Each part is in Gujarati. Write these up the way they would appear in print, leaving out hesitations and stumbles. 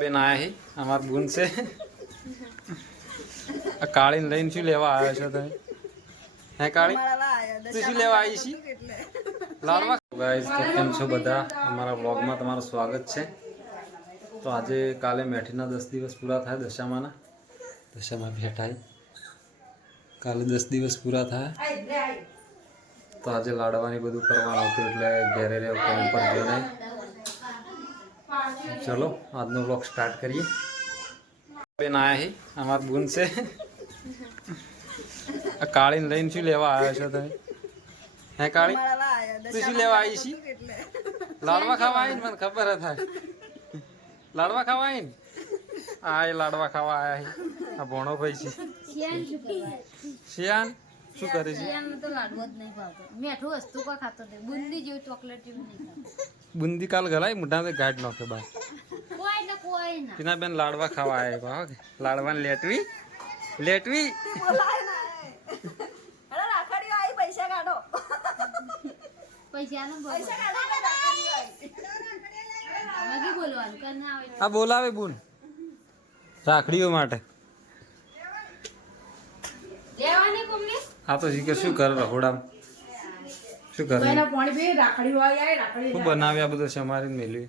બેન આયા હી અમાર બુન છે આ કાળીને લઈને શું લેવા આવ્યો છો તમે? હે કાળી તું શું લેવા આવી છી? લાડવા. ગાઈસ તો કેમ છો બધા? અમારા વ્લોગમાં તમારું સ્વાગત છે. તો આજે કાલે મેઠીના 10 દિવસ પૂરા થાય દશામાના. દશામાં બેઠાઈ કાલે 10 દિવસ પૂરા થાય તો આજે લાડવાની બધું કરવાનું હતું એટલે ઘેરે રહ્યો કામ પર ગયો નહીં. चलो आज नो व्लॉग स्टार्ट करिए. बेन आया ही हमार बून से काली ने लઈને શું લેવા આવ્યો છો તમે? હે કાળી તું શું લેવા આવી છી? લાડવા ખાવા આવી ને મને ખબર હતા. લાડવા ખાવા આવી ને આ લાડવા ખાવા આયા હી આ ભણો ભાઈ છે. શિયાન શું કરે છે? શિયાન તો લાડવો જ નહીં ભાવતો. મીઠું વસ્તુ કો ખાતો દે બુંદી જેવી ચોકલેટ જેવી નહીં ખાતો. બુંદી કાલ ગલાય મોઢા पे ગાઢ નાખે બસ કોઈ ના તીના બેન લાડવા ખાવા આયા કહો કે લાડવાને લેટવી બોલાય ના અરે રાખડી આવી પૈસા કાઢો પૈસા કાઢો રાખડી આવી મગી બોલવાનું કરના આવે આ બોલાવે બુન રાખડીઓ માટે લેવાની કોમની આ તો શીખે શું કર રહોડામ શું કરે એના પાણી બે રાખડી વાળી આય રાખડી હું બનાવ્યા બધું સમારીને મેલ્યું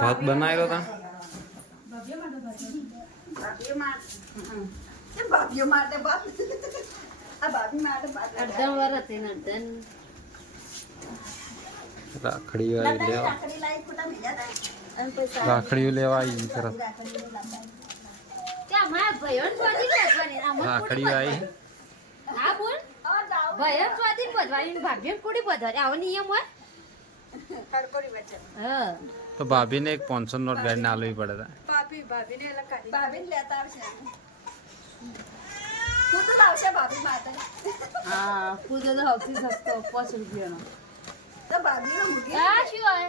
ભાત બનાવ્યો તા ભાભીઓ માટે ભાત આ ભાભી માટે ભાત અડધા વાર હતી ને અડધા રાખડી વાળી લેવા રાખડી લાઈ ફોટા મેલ્યા તા રાખડીઓ લેવા આવી તરત ક્યાં મારા ભાઈઓને બોલી બેસવાની આ રાખડી આવી હા બોલ ભયમ સ્વાદી પધવાની ભાભી કોડી પધવાની આવો નિયમ હોય હરકોડી વચ્ચે હા તો ભાભીને એક 500 નોટ ગાડી ના આલવી પડે તા ભાભીને એલા કાઢી ભાભીને લેતા આવશે તું તો લાવશે ભાભી માટે હા પૂજો તો સૌથી સસ્તો 5 રૂપિયાનો તો ભાભીનો મૂકી આ શું હોય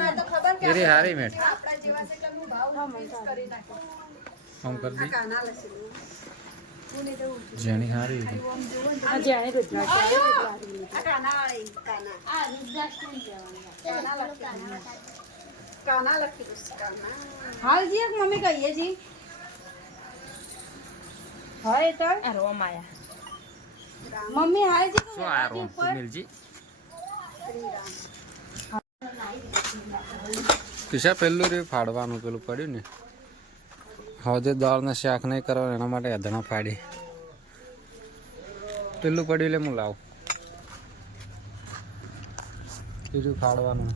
ના તો ખબર કે અરે હારી મેટ આપડા જેવા છે કે હું ભાવ કરી નાખો हम कर दी जेनी हारी आ जेनी गुजरात आ काना वाली काना आ गुजरात कोण केवाना काना लखी दस काना हाल जी मम्मी कहिए जी हाय तो अरे माया मम्मी हाय जी सो आ रो सुनील जी किसा पेलू रे फाड़વાનું પેલું પડ્યું ને હવે દાળના શાક નહીં કરવાનું એના માટે અધણા ફાડી પેલું પડ્યું લે હું લાવ બીજું ફાડવાનું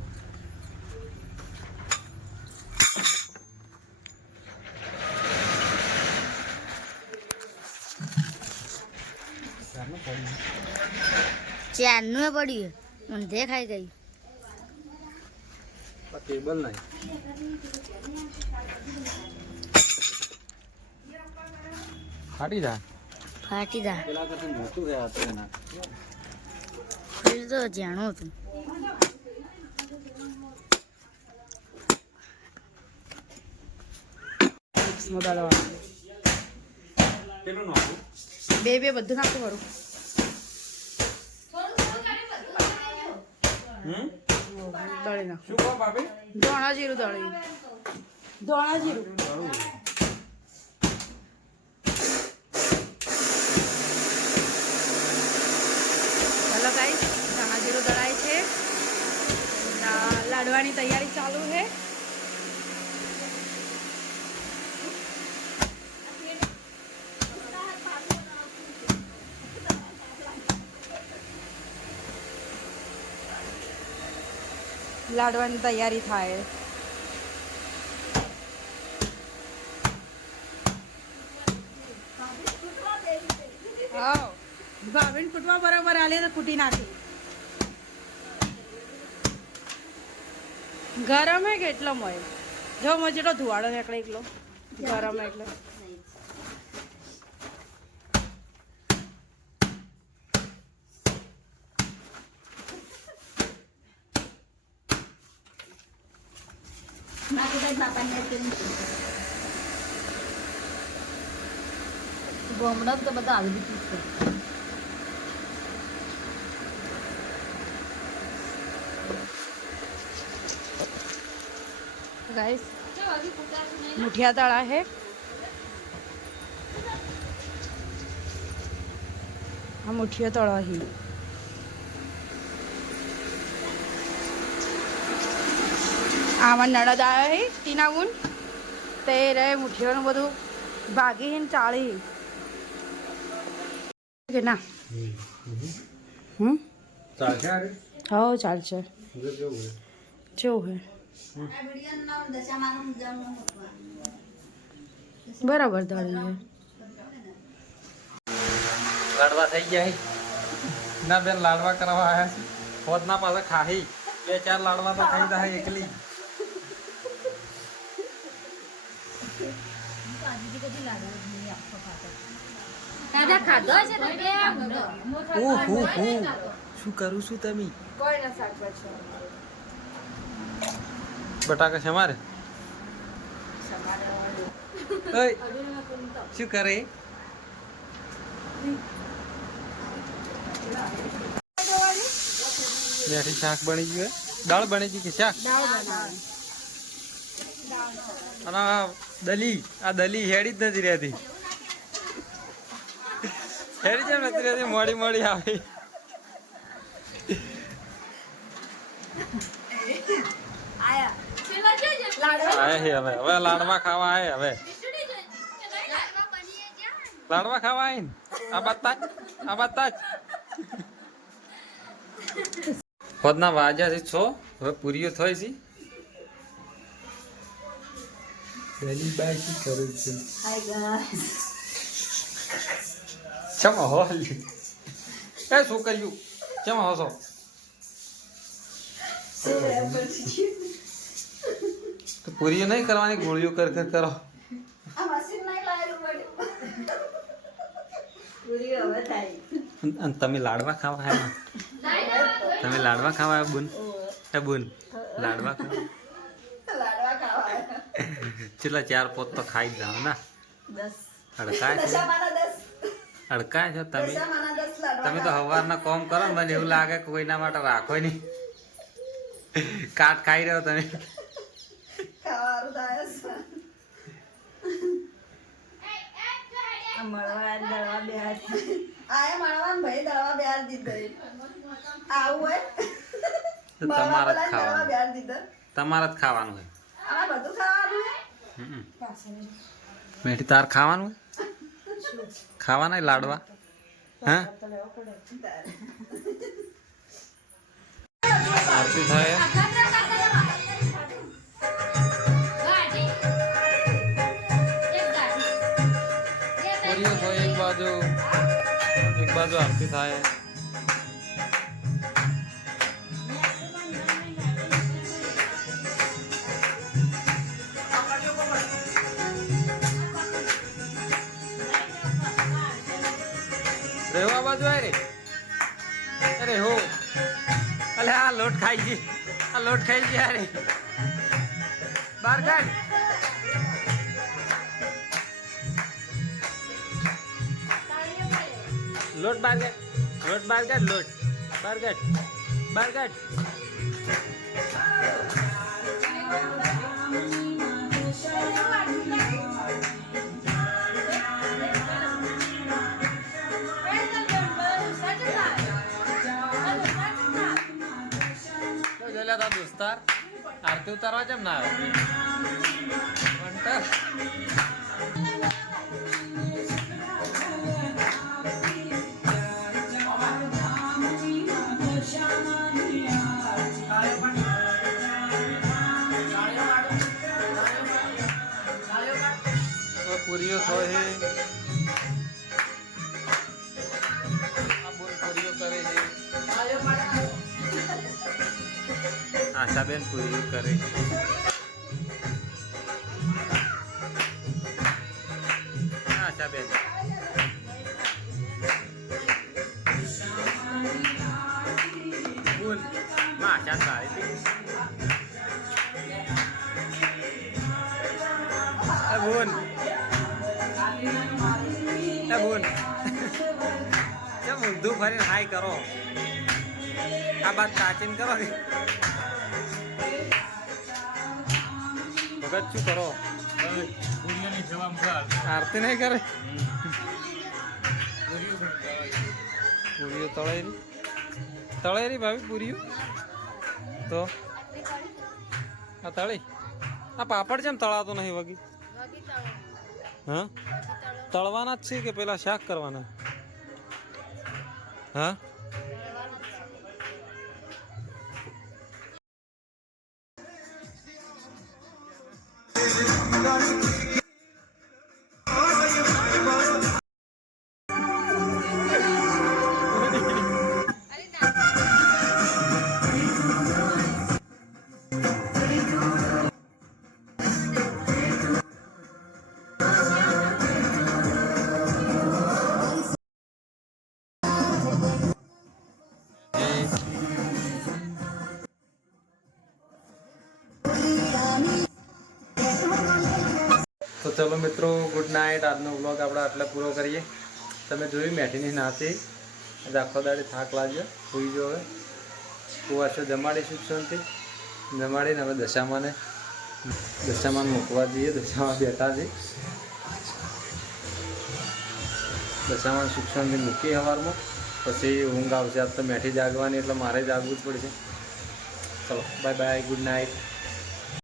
ચારનું પડ્યું મને દેખાઈ ગઈ ટેબલ નહીં ફાટી જા પેલા કરતા મોટું છે આ તો એના પેલું તો જાણો હતું પેલું નાખું બે બધું નાખું મારું દળી નાખ શું કહો ભાભી ધોણા જીરું દળી ધોણા જીરું हेलो गाइस धाना जीरो दड़ाई है लाडवानी तैयारी चालू है लाडवानी तैयारी थाय भाभी कुटवा बराबर आले तो कुटी नाखी गरम है के એટલો મોય જો મજેટો ધુવાડો નીકળે એકલો ગરમ એટલે નાખી દે બાપાને ગોમડા તો બધા આવી દીધું છે गाइस मुठिया तळा है हा मुठिया तळा ही આમાં નણદ આવ્યા હે ટીના ગુણ તે રે મુઠિયાનું બધું ભાગી ને ચાળી કે ના ચાલશે આ રે? હો ચાલશે જેવું હે બરાબર દળી હે લાડવા થઈ ગયા હે. ના બેન લાડવા કરવા આવ્યા છે. હોદના પાસે ખાહી 2-4 લાડવા તો ખાઈ જાય એકલી. શું કરું છું તમે? બટાકા છે મારે. ઓય શું કરે? બેઠી શાક બની ગયું હે? દાળ બની ગઈ કે શાક? અને આ દલી હેડી જ નથી રહેતી. હેડી જેમ નથી રહેતી, મોડી મોડી આવે. હવે લાડવા ખાવા આય. હવે લાડવા ખાવા આય ને આ બાત ખોદના વાજ્યા છે 6. હવે પૂરીઓ થઈ છે. પહેલી બાર શું કરું છું? ચમા હો એ શું કર્યું? ચમા હોશો? તો પૂરીઓ નહીં કરવાની, ગોળીઓ કર કરો. અને તમે લાડવા ખાવા આવ્યા? તમે લાડવા ખાવા આવ્યા બુન? બુન લાડવા ખાવા કેટલા 4-5 તો ખાઈ જ જાવ ના. અડકાય છો તમે તો સવારના કોમ કરો ને, મને એવું લાગે કે કોઈના માટે રાખો નહીં. કાટ ખાઈ રહ્યો તમે. તમારે જ ખાવાનું હોય. મેઠી તાર ખાવાનું હોય? ખાવાના લાડવા? હા આરતી થાય. એક બાજુ આરતી થાય. રેવા બાજુ રે. અરે હો અલે આ લોટ ખાઈ ગઈ. અરે બાર કાઢ. લોટ બાર કાઢ. દોસ્તાર આરતી ઉતારવા કેમ ના આવે? પૂરીઓ થાય પૂરીઓ કરે છે. આશાબેન પૂરીઓ કરે. આશાબેન બોલ આશા સારી બોલ બોલ કેમ ઊંધું ફરીને હાય કરો? આ બાદ કાચીન કરો કે ભગત શું કરો આરતી નહીં કરે પૂરીઓ તળેરી ભાભી પૂરીઓ તો આ તળી આ પાપડ જેમ તળાતો નહીં વગી હા તળવાના જ છે કે પેલા શાક કરવાના હા તો ચલો મિત્રો ગુડ નાઇટ. આજનો વ્લોગ આપણે આટલા પૂરો કરીએ. તમે જોયું મેઠીની નાચી આજે આખો દાડી થાક લાગ્યો સુઈ ગયો. હવે કુવાશો જમાડીશું શાંતિ જમાડીને હવે દશામાને મૂકવા જઈએ. દશામાં બેઠા છે. દશામાન સુખ શાંતિ મૂકી સવારમાં પછી ઊંઘ આવશે. આજ તો મેઠી જાગવાની એટલે મારે જાગવું જ પડશે. ચલો બાય બાય ગુડ નાઇટ.